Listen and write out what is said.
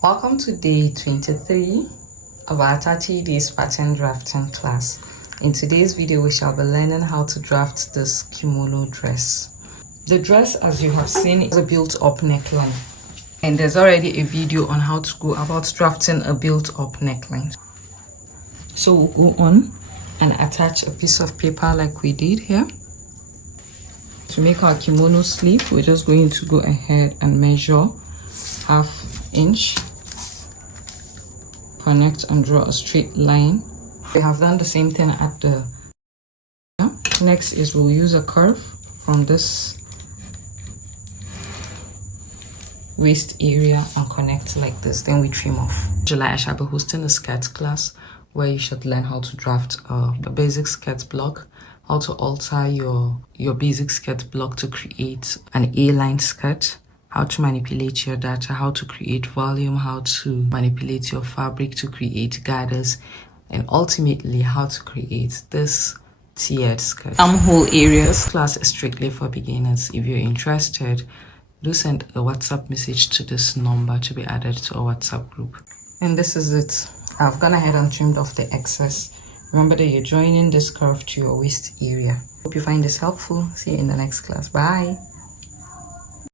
Welcome to day 23 of our 30 days pattern drafting class. In today's video, we shall be learning how to draft this kimono dress. The dress, as you have seen, is a built-up neckline. And there's already a video on how to go about drafting a built-up neckline. So we'll go on and attach a piece of paper like we did here. To make our kimono sleeve, we're just going to go ahead and measure ½ inch. Connect and draw a straight line. We have done the same thing at the next is we'll use a curve from this waist area and connect like this, then we trim off. July I shall be hosting a skirt class where you should learn how to draft a basic skirt block, how to alter your basic skirt block to create an A-line skirt, how to manipulate your data, how to create volume, how to manipulate your fabric to create gathers, and ultimately how to create this tiered skirt. Armhole areas. This class is strictly for beginners. If you're interested, do send a WhatsApp message to this number to be added to our WhatsApp group. And this is it. I've gone ahead and trimmed off the excess. Remember that you're joining this curve to your waist area. Hope you find this helpful. See you in the next class. Bye.